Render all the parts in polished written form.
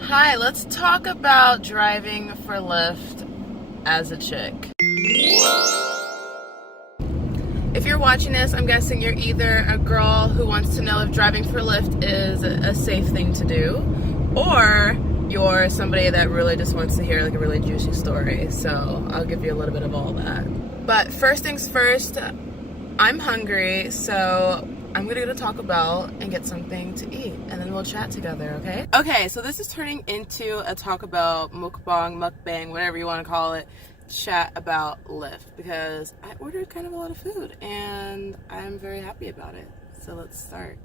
Hi, let's talk about driving for Lyft as a chick. If you're watching this, I'm guessing you're either a girl who wants to know if driving for Lyft is a safe thing to do, or you're somebody that really just wants to hear like a really juicy story. So I'll give you a little bit of all that. But first things first, I'm hungry, so I'm gonna go to Taco Bell and get something to eat, and then we'll chat together, okay? Okay, so this is turning into a Taco Bell mukbang, whatever you want to call it, chat about Lyft, because I ordered kind of a lot of food, and I'm very happy about it. So let's start.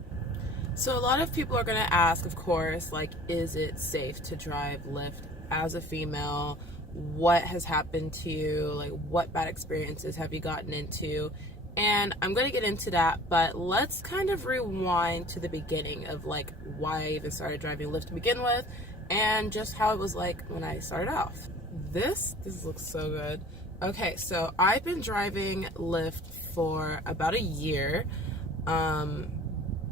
So a lot of people are gonna ask, of course, like, is it safe to drive Lyft as a female? What has happened to you? Like, what bad experiences have you gotten into? And I'm going to get into that, but let's kind of rewind to the beginning of like why I even started driving Lyft to begin with, and just how it was like when I started off. This looks so good. Okay, so I've been driving Lyft for about a year. A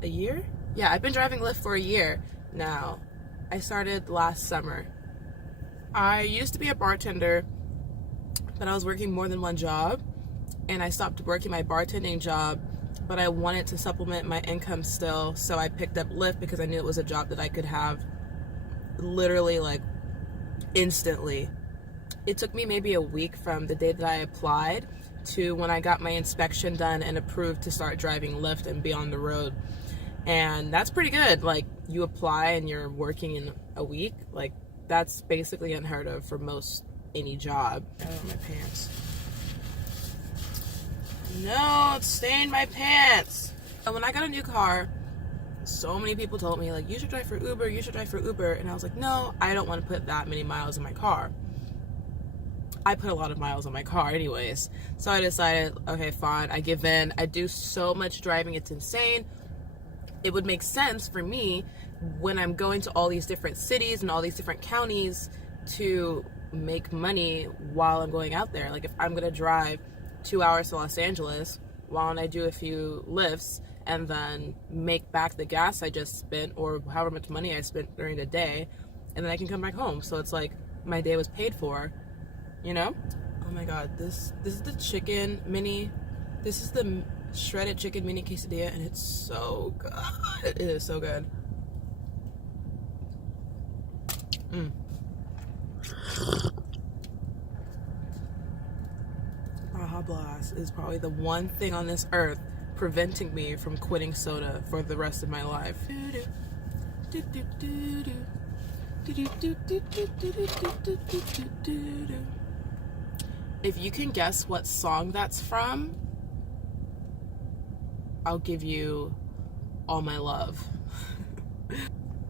year? Yeah, I've been driving Lyft for a year now. I started last summer. I used to be a bartender, but I was working more than one job. And I stopped working my bartending job, but I wanted to supplement my income still, so I picked up Lyft because I knew it was a job that I could have literally like instantly. It took me maybe a week from the day that I applied to when I got my inspection done and approved to start driving Lyft and be on the road. And that's pretty good. Like, you apply and you're working in a week. Like, that's basically unheard of for most any job. Oh, my pants. No, it's stained my pants. And when I got a new car, so many people told me, like, you should drive for Uber, you should drive for Uber. And I was like, no, I don't want to put that many miles in my car. I put a lot of miles on my car anyways. So I decided, okay, fine, I give in. I do so much driving, it's insane. It would make sense for me when I'm going to all these different cities and all these different counties to make money while I'm going out there. Like, if I'm going to drive 2 hours to Los Angeles, why don't I do a few lifts and then make back the gas I just spent, or however much money I spent during the day, and then I can come back home. So it's like my day was paid for, you know? Oh my god, this is the chicken mini. This is the shredded chicken mini quesadilla, and it's so good. It is so good. Baja Blast is probably the one thing on this earth preventing me from quitting soda for the rest of my life. If you can guess what song that's from, I'll give you all my love.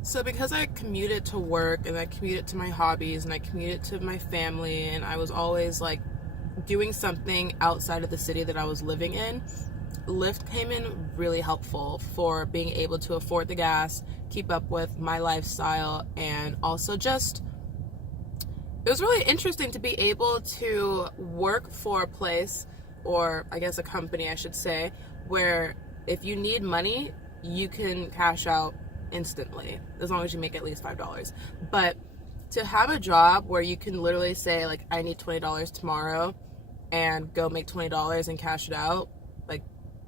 So because I commuted to work, and I commuted to my hobbies, and I commuted to my family, and I was always like doing something outside of the city that I was living in, Lyft came in really helpful for being able to afford the gas, keep up with my lifestyle, and also just, it was really interesting to be able to work for a place, or I guess a company I should say, where if you need money, you can cash out instantly, as long as you make at least $5. But to have a job where you can literally say, like, I need $20 tomorrow, and go make $20 and cash it out, like,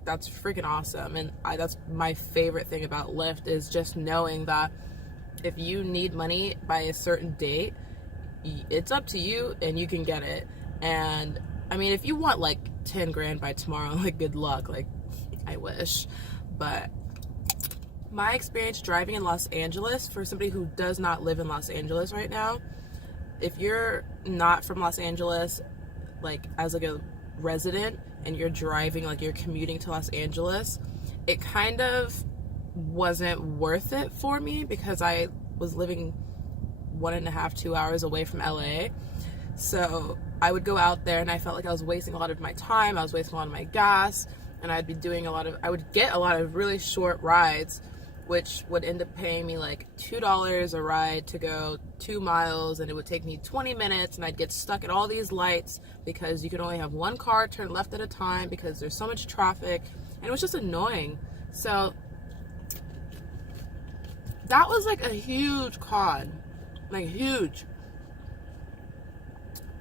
that's freaking awesome. And that's my favorite thing about Lyft, is just knowing that if you need money by a certain date, it's up to you and you can get it. And I mean, if you want like 10 grand by tomorrow, like, good luck. Like, I wish. But my experience driving in Los Angeles, for somebody who does not live in Los Angeles right now, if you're not from Los Angeles, like, as like a resident, and you're driving, like, you're commuting to Los Angeles, it kind of wasn't worth it for me, because I was living 1.5 to 2 hours away from LA. So I would go out there and I felt like I was wasting a lot of my time, I was wasting a lot of my gas, and I would get a lot of really short rides, which would end up paying me like $2 a ride to go 2 miles, and it would take me 20 minutes, and I'd get stuck at all these lights because you could only have one car turn left at a time because there's so much traffic, and it was just annoying. So that was like a huge con, like huge.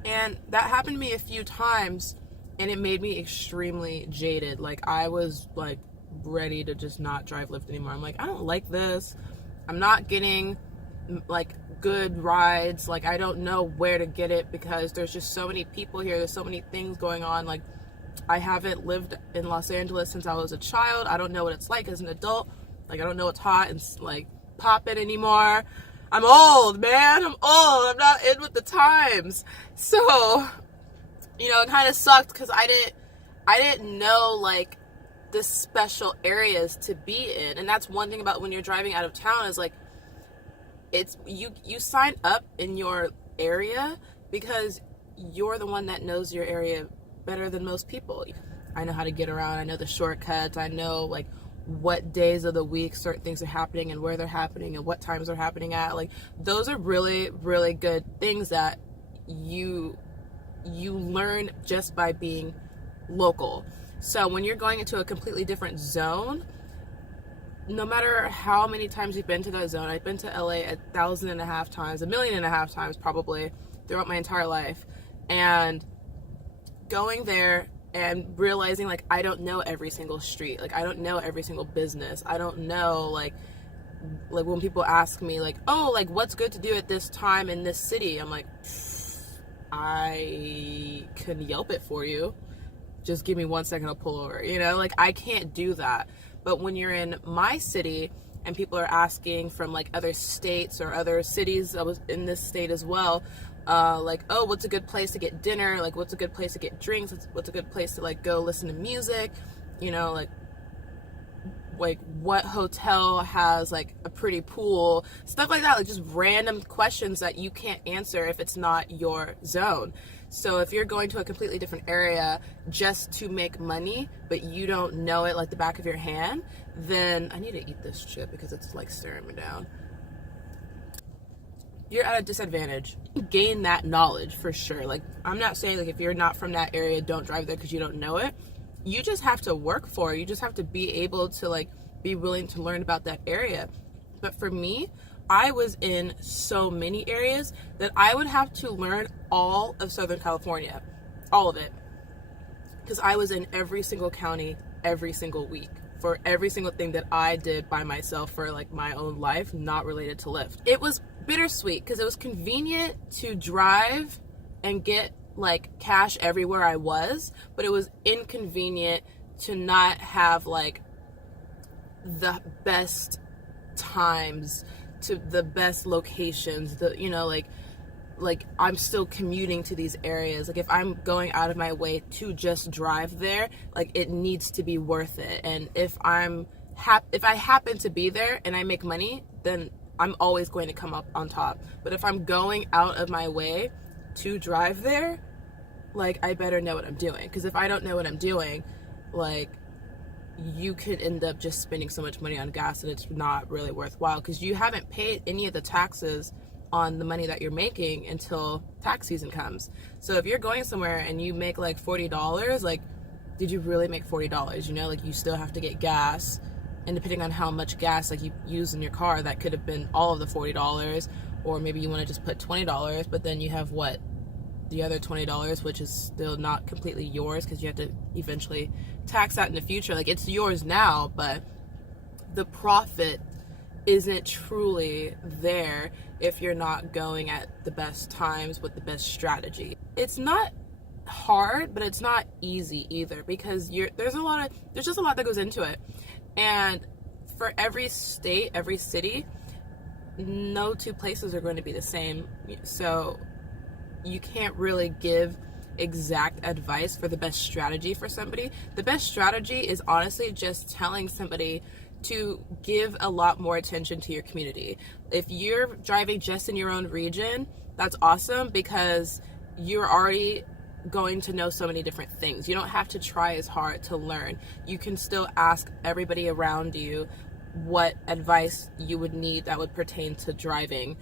And that happened to me a few times, and it made me extremely jaded. Like, I was like ready to just not drive Lyft anymore. I'm like, I don't like this. I'm not getting like good rides. Like, I don't know where to get it because there's just so many people here. There's so many things going on. Like, I haven't lived in Los Angeles since I was a child. I don't know what it's like as an adult. Like, I don't know what's hot and like poppin' anymore. I'm old, man. I'm old. I'm not in with the times. So, you know, it kind of sucked because I didn't know like the special areas to be in. And that's one thing about when you're driving out of town is like, it's you sign up in your area because you're the one that knows your area better than most people. I know how to get around. I know the shortcuts. I know like what days of the week certain things are happening and where they're happening and what times they're happening at. Like, those are really, really good things that you learn just by being local. So when you're going into a completely different zone, no matter how many times you've been to that zone, I've been to LA 1,500 times, 1.5 million times probably throughout my entire life, and going there and realizing like I don't know every single street, like I don't know every single business, I don't know like when people ask me like, oh, like what's good to do at this time in this city, I'm like, I can Yelp it for you, just give me 1 second, I'll pull over, you know, like I can't do that. But when you're in my city and people are asking from like other states or other cities, I was in this state as well, like, oh, what's a good place to get dinner? Like, what's a good place to get drinks? What's a good place to like go listen to music? You know, like what hotel has like a pretty pool? Stuff like that, like just random questions that you can't answer if it's not your zone. So if you're going to a completely different area just to make money, but you don't know it like the back of your hand, then I need to eat this chip because it's like staring me down. You're at a disadvantage. Gain that knowledge for sure. Like, I'm not saying like if you're not from that area, don't drive there because you don't know it. You just have to work for it. You just have to be able to like be willing to learn about that area. But for me, I was in so many areas that I would have to learn all of Southern California, all of it, because I was in every single county every single week for every single thing that I did by myself for like my own life, not related to Lyft. It was bittersweet because it was convenient to drive and get like cash everywhere I was, but it was inconvenient to not have like the best times to the best locations, the, you know, like I'm still commuting to these areas. Like if I'm going out of my way to just drive there, like it needs to be worth it. And if I happen to be there and I make money, then I'm always going to come up on top. But if I'm going out of my way to drive there, like I better know what I'm doing. Because if I don't know what I'm doing, like you could end up just spending so much money on gas and it's not really worthwhile because you haven't paid any of the taxes on the money that you're making until tax season comes. So if you're going somewhere and you make like $40, like did you really make $40? You know, like you still have to get gas, and depending on how much gas like you use in your car, that could have been all of the $40, or maybe you want to just put $20, but then you have what, the other $20, which is still not completely yours because you have to eventually tax that in the future. Like it's yours now, but the profit isn't truly there if you're not going at the best times with the best strategy. It's not hard, but it's not easy either because there's just a lot that goes into it. And for every state, every city, no two places are going to be the same. So you can't really give exact advice for the best strategy for somebody. The best strategy is honestly just telling somebody to give a lot more attention to your community. If you're driving just in your own region, that's awesome because you're already going to know so many different things. You don't have to try as hard to learn. You can still ask everybody around you what advice you would need that would pertain to driving.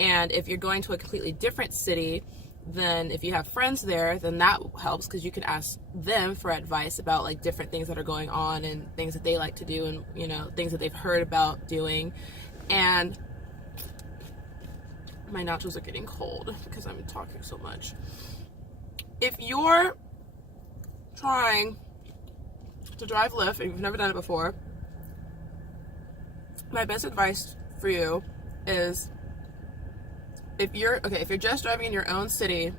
And if you're going to a completely different city, then if you have friends there, then that helps because you can ask them for advice about like different things that are going on and things that they like to do and, you know, things that they've heard about doing. And my nachos are getting cold because I'm talking so much. If you're trying to drive Lyft and you've never done it before, my best advice for you is, if you're just driving in your own city,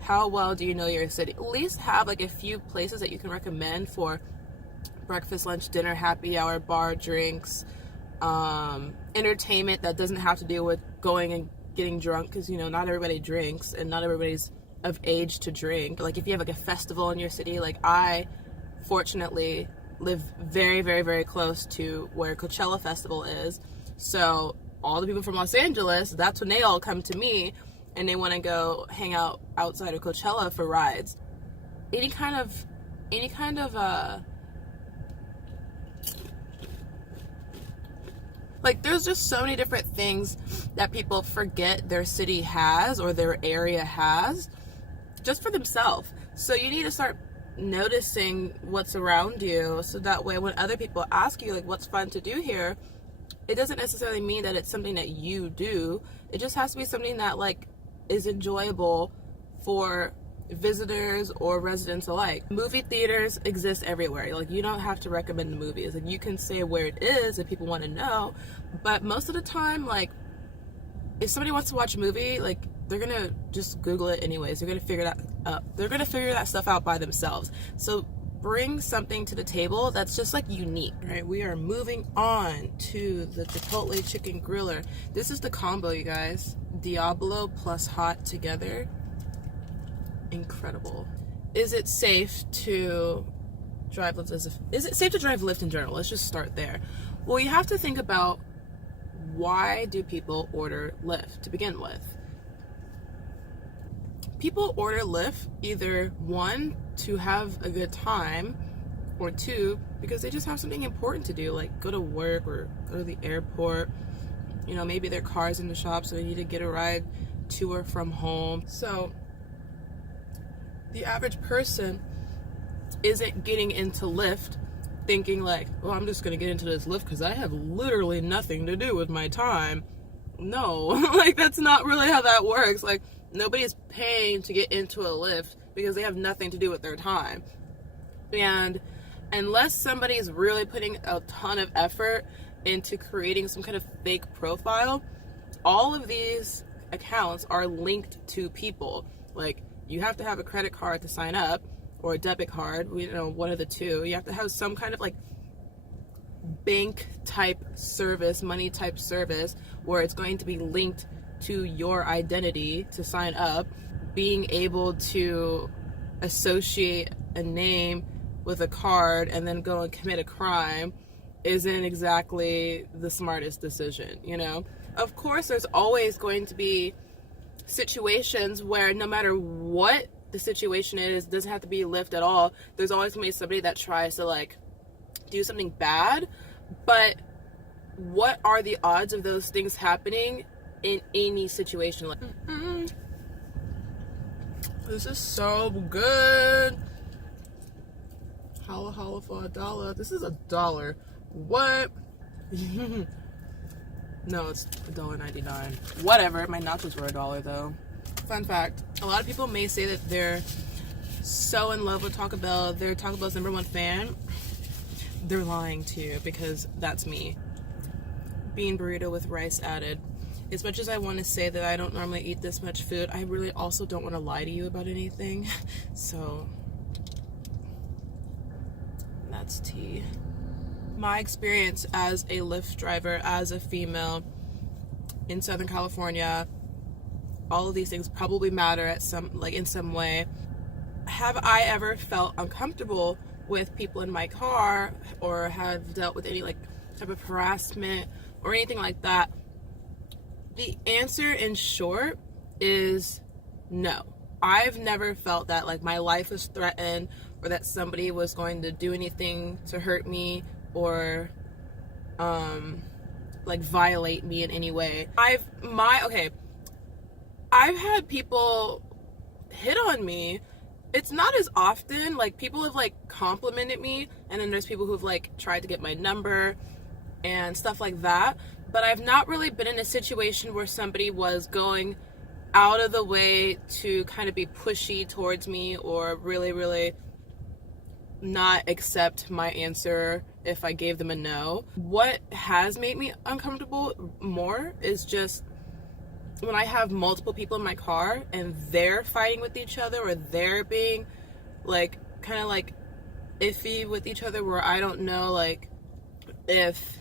how well do you know your city? At least have like a few places that you can recommend for breakfast, lunch, dinner, happy hour, bar, drinks, entertainment that doesn't have to deal with going and getting drunk, because, you know, not everybody drinks and not everybody's of age to drink. Like if you have like a festival in your city, like I fortunately live very, very, very close to where Coachella Festival is. So all the people from Los Angeles, that's when they all come to me and they want to go hang out outside of Coachella for rides. Any kind of like, there's just so many different things that people forget their city has or their area has just for themselves. So you need to start noticing what's around you, so that way when other people ask you like what's fun to do here, it doesn't necessarily mean that it's something that you do. It just has to be something that like is enjoyable for visitors or residents alike. Movie theaters exist everywhere. Like, you don't have to recommend the movies. Like, you can say where it is if people want to know, but most of the time, like, if somebody wants to watch a movie, like, they're gonna just Google it anyways. They're gonna figure that stuff out by themselves. So bring something to the table that's just like unique. All right, we are moving on to the Chipotle chicken griller. This is the combo, you guys. Diablo plus hot together. Incredible. Is it safe to drive Lyft is it safe to drive Lyft in general? Let's just start there. Well, you have to think about, why do people order Lyft to begin with? People order Lyft either, one, to have a good time, or two, because they just have something important to do, like go to work or go to the airport. You know, maybe their car's in the shop, so they need to get a ride to or from home. So the average person isn't getting into Lyft thinking like, oh, I'm just gonna get into this Lyft because I have literally nothing to do with my time. No, like, that's not really how that works. Like, nobody's paying to get into a Lyft because they have nothing to do with their time. And unless somebody's really putting a ton of effort into creating some kind of fake profile, all of these accounts are linked to people. Like, you have to have a credit card to sign up, or a debit card, you know, one of the two. You have to have some kind of like bank type service, money type service, where it's going to be linked to your identity to sign up. Being able to associate a name with a card and then go and commit a crime isn't exactly the smartest decision, you know? Of course, there's always going to be situations where, no matter what the situation is, it doesn't have to be Lyft at all, there's always going to be somebody that tries to like do something bad. But what are the odds of those things happening in any situation? Like, this is so good. Holla holla for $1. This is $1. What? No, it's $1.99. Whatever. My nachos were $1 though. Fun fact: a lot of people may say that they're so in love with Taco Bell, they're Taco Bell's #1 fan. They're lying to you, because that's me. Bean burrito with rice added. As much as I want to say that I don't normally eat this much food, I really also don't want to lie to you about anything. So that's tea. My experience as a Lyft driver, as a female in Southern California, all of these things probably matter in some way. Have I ever felt uncomfortable with people in my car, or have dealt with any like type of harassment or anything like that? The answer in short is no. I've never felt that like my life was threatened, or that somebody was going to do anything to hurt me, or like violate me in any way. I've had people hit on me. It's not as often. Like, people have like complimented me, and then there's people who've like tried to get my number and stuff like that. But I've not really been in a situation where somebody was going out of the way to kind of be pushy towards me or really, really not accept my answer if I gave them a no. What has made me uncomfortable more is just when I have multiple people in my car and they're fighting with each other, or they're being like kind of like iffy with each other, where I don't know like if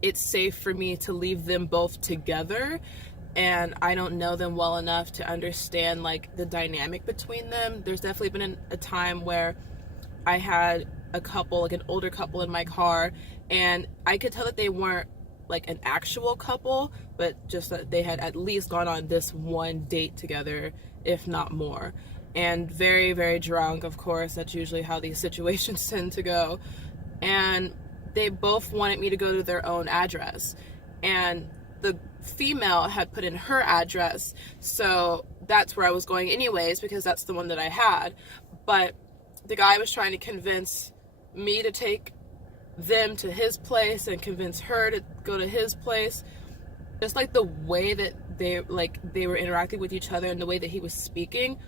it's safe for me to leave them both together, and I don't know them well enough to understand like the dynamic between them. There's definitely been a time where I had a couple, like an older couple in my car, and I could tell that they weren't like an actual couple, but just that they had at least gone on this one date together, if not more. And very, very drunk, of course. That's usually how these situations tend to go. And they both wanted me to go to their own address. And the female had put in her address, so that's where I was going anyways, because that's the one that I had. But the guy was trying to convince me to take them to his place and convince her to go to his place. Just like the way that they were interacting with each other and the way that he was speaking,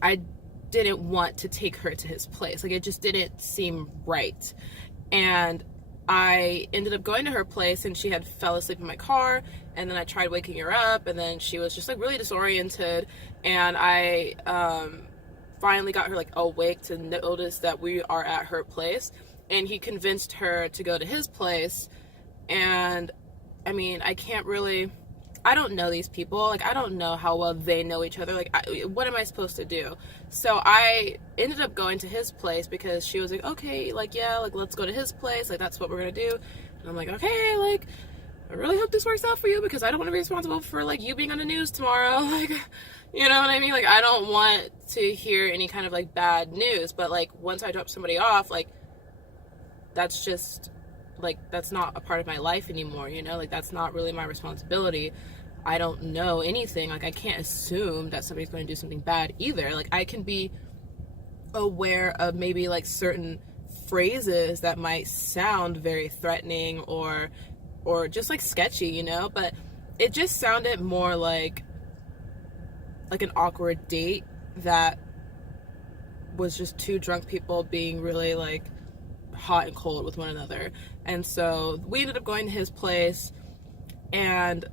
I didn't want to take her to his place. Like, it just didn't seem right. And I ended up going to her place, and she had fell asleep in my car, and then I tried waking her up, and then she was just like really disoriented, and I finally got her like awake to notice that we are at her place. And he convinced her to go to his place. And I mean, I don't know these people. Like, I don't know how well they know each other. Like, what am I supposed to do? So I ended up going to his place because she was like, okay, like, yeah, like, let's go to his place. Like, that's what we're going to do. And I'm like, okay, like, I really hope this works out for you, because I don't want to be responsible for, like, you being on the news tomorrow. Like, you know what I mean? Like, I don't want to hear any kind of, like, bad news. But, like, once I drop somebody off, like, that's just, like, that's not a part of my life anymore, you know? Like, that's not really my responsibility. I don't know anything. Like, I can't assume that somebody's going to do something bad either. Like, I can be aware of maybe, like, certain phrases that might sound very threatening or just, like, sketchy, you know? But it just sounded more like an awkward date that was just two drunk people being really, like, hot and cold with one another. And so we ended up going to his place, and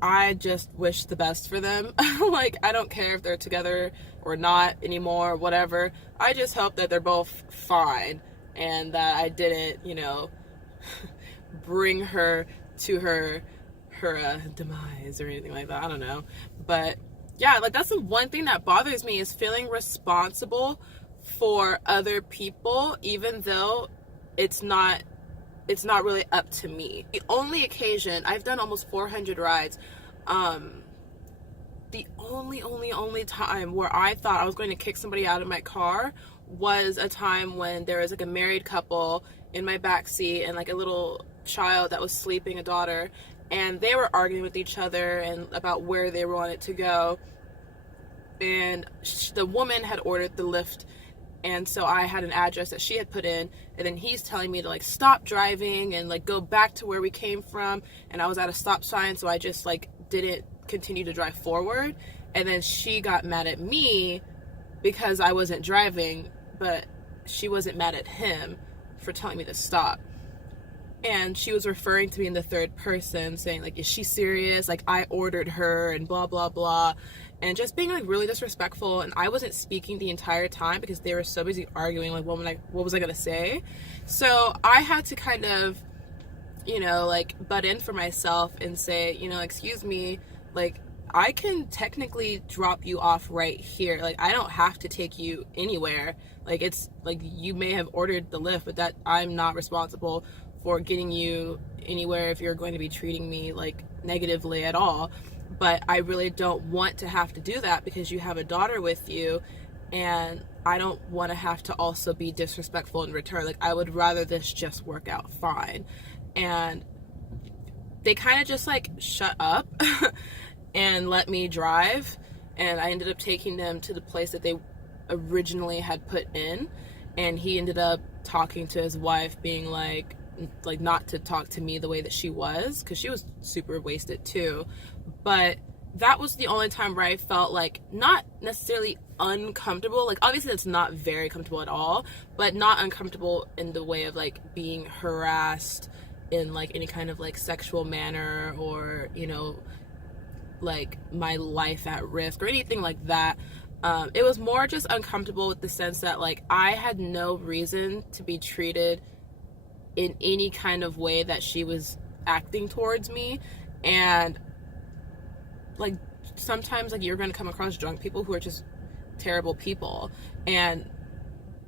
I just wish the best for them. Like, I don't care if they're together or not anymore, whatever. I just hope that they're both fine, and that I didn't, you know, bring her to her demise or anything like that. I don't know. But yeah, like, that's the one thing that bothers me, is feeling responsible for other people, even though it's not really up to me. The only occasion, I've done almost 400 rides, the only time where I thought I was going to kick somebody out of my car was a time when there was like a married couple in my backseat and like a little child that was sleeping, a daughter, and they were arguing with each other and about where they wanted to go. And the woman had ordered the Lyft, and so I had an address that she had put in, and then he's telling me to like stop driving and like go back to where we came from, and I was at a stop sign, so I just like didn't continue to drive forward. And then she got mad at me because I wasn't driving, but she wasn't mad at him for telling me to stop. And she was referring to me in the third person, saying like, is she serious? Like, I ordered her and blah blah blah, and just being like really disrespectful. And I wasn't speaking the entire time because they were so busy arguing, like what was I gonna say? So I had to kind of, you know, like butt in for myself and say, you know, excuse me, like, I can technically drop you off right here. Like, I don't have to take you anywhere. Like, it's like you may have ordered the Lyft, but that I'm not responsible for getting you anywhere if you're going to be treating me like negatively at all. But I really don't want to have to do that because you have a daughter with you, and I don't want to have to also be disrespectful in return. Like, I would rather this just work out fine. And they kind of just like shut up and let me drive, and I ended up taking them to the place that they originally had put in. And he ended up talking to his wife, being like, like not to talk to me the way that she was, because she was super wasted too. But that was the only time where I felt like not necessarily uncomfortable. Like obviously that's not very comfortable at all, but not uncomfortable in the way of like being harassed in like any kind of like sexual manner, or you know, like my life at risk or anything like that. It was more just uncomfortable with the sense that like I had no reason to be treated in any kind of way that she was acting towards me. And like sometimes like you're going to come across drunk people who are just terrible people, and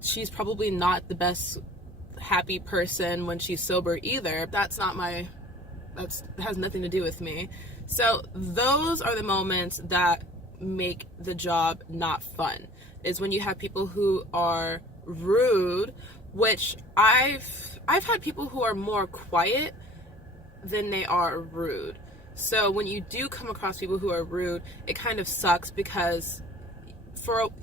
she's probably not the best happy person when she's sober either. That has nothing to do with me. So those are the moments that make the job not fun, is when you have people who are rude, which I've had people who are more quiet than they are rude. So when you do come across people who are rude, it kind of sucks, because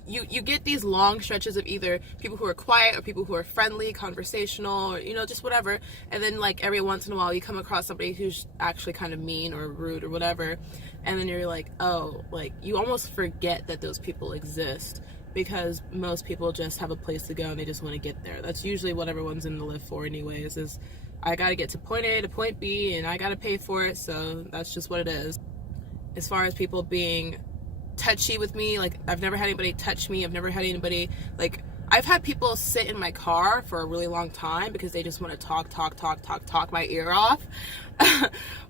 you get these long stretches of either people who are quiet or people who are friendly, conversational, or you know, just whatever, and then like every once in a while you come across somebody who's actually kind of mean or rude or whatever, and then you're like, oh, like you almost forget that those people exist, because most people just have a place to go and they just want to get there. That's usually what everyone's in the lift for anyways, is I gotta get to point A to point B and I gotta pay for it, so that's just what it is. As far as people being touchy with me, like I've never had anybody touch me. I've never had anybody, like I've had people sit in my car for a really long time because they just want to talk my ear off.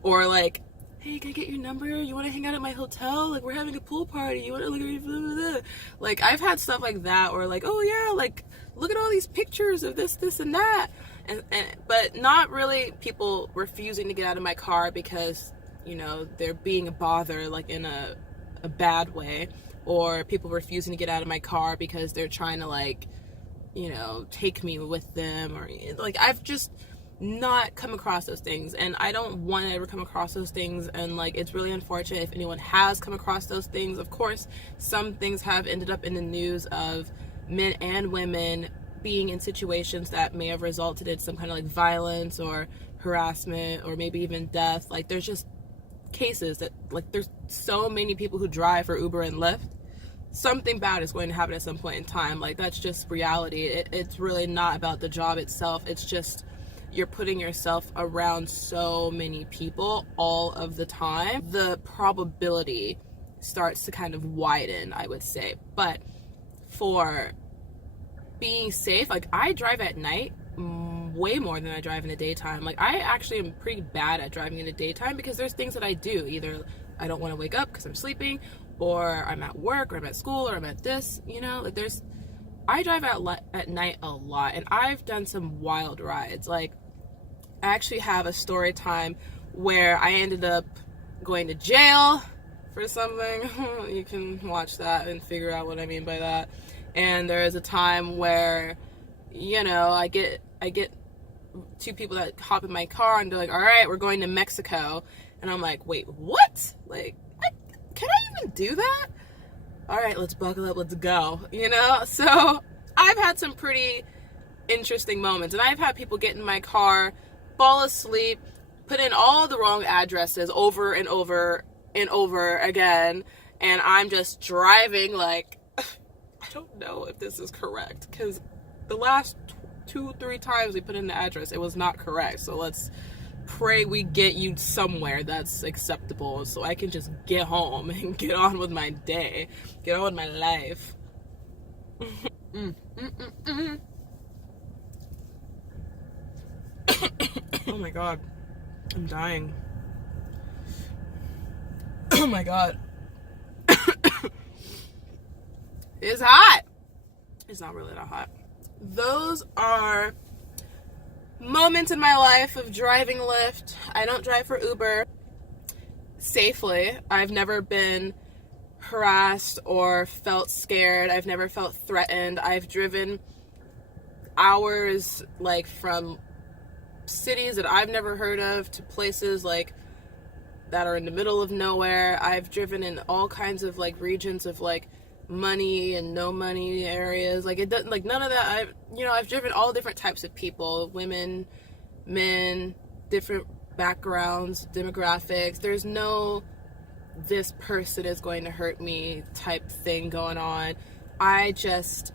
Or like, hey, can I get your number? You want to hang out at my hotel? Like we're having a pool party. You want to look at blah, blah, blah. Like I've had stuff like that, or like, oh yeah, like look at all these pictures of this and that, and but not really people refusing to get out of my car because, you know, they're being a bother, like in a bad way, or people refusing to get out of my car because they're trying to like, you know, take me with them, or like I've just not come across those things, and I don't want to ever come across those things. And like it's really unfortunate if anyone has come across those things. Of course, some things have ended up in the news of men and women being in situations that may have resulted in some kind of like violence or harassment or maybe even death. Like there's just cases that, like, there's so many people who drive for Uber and Lyft. Something bad is going to happen at some point in time. Like that's just reality. It's really not about the job itself. It's just you're putting yourself around so many people all of the time. The probability starts to kind of widen, I would say. But for being safe, like I drive at night way more than I drive in the daytime. Like I actually am pretty bad at driving in the daytime because there's things that I do. Either I don't want to wake up because I'm sleeping, or I'm at work, or I'm at school, or I'm at this, you know, like I drive at night a lot, and I've done some wild rides. Like I actually have a story time where I ended up going to jail for something. You can watch that and figure out what I mean by that. And there is a time where, you know, I get two people that hop in my car and they're like, all right, we're going to Mexico. And I'm like, wait, what? Like, can I even do that? All right, let's buckle up, let's go, you know? So I've had some pretty interesting moments, and I've had people get in my car, fall asleep, put in all the wrong addresses over and over and over again, and I'm just driving like, I don't know if this is correct, because the last 2-3 times we put in the address, it was not correct. So let's pray we get you somewhere that's acceptable so I can just get home and get on with my day, get on with my life. Oh my god, I'm dying. Oh my god. It's hot. It's not really that hot. Those are moments in my life of driving Lyft. I don't drive for Uber safely. I've never been harassed or felt scared. I've never felt threatened. I've driven hours, like, from cities that I've never heard of to places like that are in the middle of nowhere. I've driven in all kinds of like regions of like money and no money areas. Like it doesn't, like none of that. I've driven all different types of people, women, men, different backgrounds, demographics. There's no this person is going to hurt me type thing going on. I just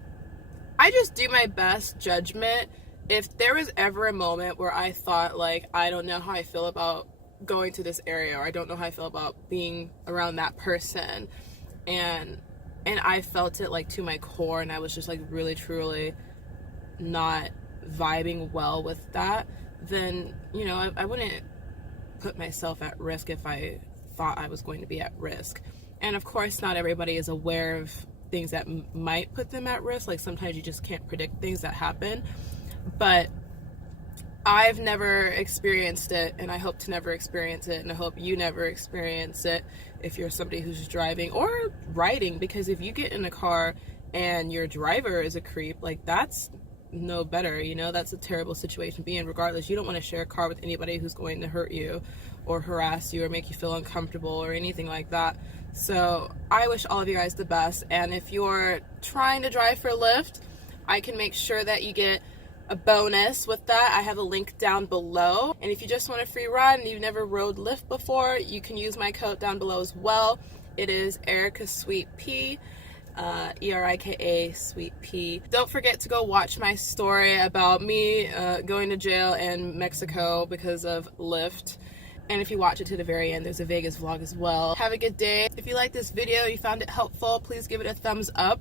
do my best judgment. If there was ever a moment where I thought, like, I don't know how I feel about going to this area, or I don't know how I feel about being around that person, and I felt it, like, to my core, and I was just, like, really truly not vibing well with that, then, you know, I wouldn't put myself at risk if I thought I was going to be at risk. And of course, not everybody is aware of things that might put them at risk. Like, sometimes you just can't predict things that happen. But I've never experienced it, and I hope to never experience it, and I hope you never experience it if you're somebody who's driving or riding, because if you get in a car and your driver is a creep, like, that's no better, you know. That's a terrible situation to be in. Regardless, you don't want to share a car with anybody who's going to hurt you or harass you or make you feel uncomfortable or anything like that. So I wish all of you guys the best, and if you're trying to drive for Lyft, I can make sure that you get a bonus with that. I have a link down below, and if you just want a free ride and you've never rode Lyft before, you can use my code down below as well. It is ERIKASWEETPEA, ERIKA Sweet P. Don't forget to go watch my story about me going to jail in Mexico because of Lyft. And if you watch it to the very end, there's a Vegas vlog as well. Have a good day. If you like this video, you found it helpful, please give it a thumbs up.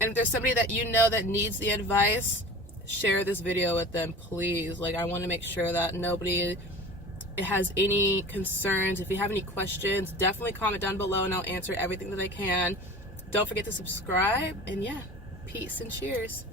And if there's somebody that you know that needs the advice, share this video with them, please. Like, I want to make sure that nobody has any concerns. If you have any questions, definitely comment down below and I'll answer everything that I can. Don't forget to subscribe, and yeah, peace and cheers.